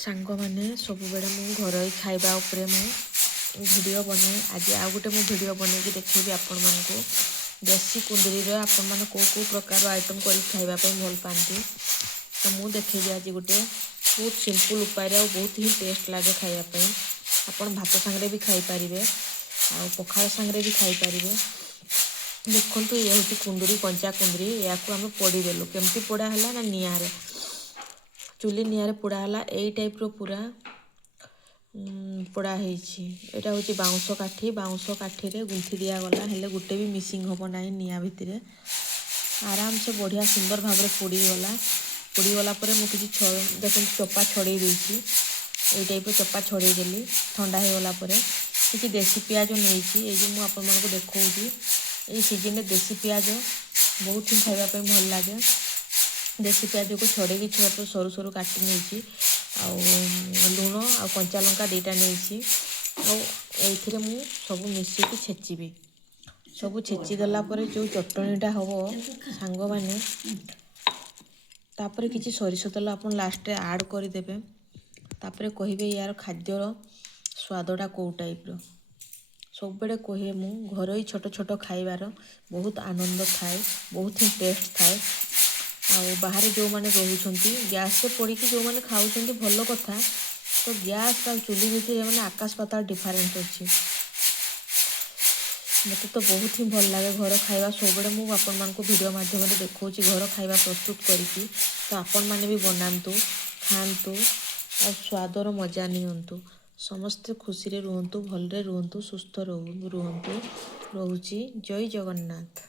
सांग मैंने सब मुझे घर खाइबा उपरे वीडियो बनाए आज आउ गोटे मुझे वीडियो बनई देखी आपण मानक देसी कुंदरी आपण मैंने कौ कौ प्रकार आइटम कर खावाई भल पाती तो मुझे देखी आज गोटे बहुत सिंपल उपाय बहुत ही टेस्ट लगे खायापी आपण भात सांगे भी खाईपारे आ पखाड़ सांगे भी खाईपारे। देखु ये हूँ कुंदरी कंचा कुंदरी या आम पोड़देलु केमती पोड़ा है ना निआरे चुली निआरे पोड़ा है यही टाइप पूरा पोड़ा यहाँ हूँ बाउंस काठी गुंथी दिगला हेले गोटे भी मिसिंग हम ना निआ भितर आराम से बढ़िया सुंदर भाव पोड़गला मुझे देखो चोपा छड़े यही टाइप चोपा छड़े देली ठंडा हो गला किसी देसी पियाज नहीं जो मुझे देखा ये सीजन देसी पियाज बहुत ही खावाई भल लगे। देसी पियाज को छड़े छोटे सरू सरू काटी नहीं लुण आ कंचा लंका दुईटा नहीं सब मिसिक छेचिबी सब छेची गलापर जो चटणीटा हम सांग मैंने तापर किसी सरिष तेल आप लास्ट आड करदे तापर कहे यार खाद्यर स्वादटा कौ टाइप्र सब बड़े कहे मु घर ही छोट छोट खाइबार बहुत आनंद थाए बहुत ही टेस्ट थाए आ बाहर जो मैंने रोचंती गैस से पड़ी जो मैंने खाऊँ भल कथा तो गैस आ चुली भितर मैंने आकाश पाताल डिफरेंस अच्छी मत तो बहुत ही भल लगे घर खाଇବା सब मुझे आपण मानक वीडियो माध्यम देखा घर खाଇବା प्रस्तुत करके तो आपण मैंने भी बनातु खातु और स्वादर मजा नियंतु समस्ते खुशी रे रुहतु भलरे रुहतु सुस्थ रुहतु रोची जय जगन्नाथ।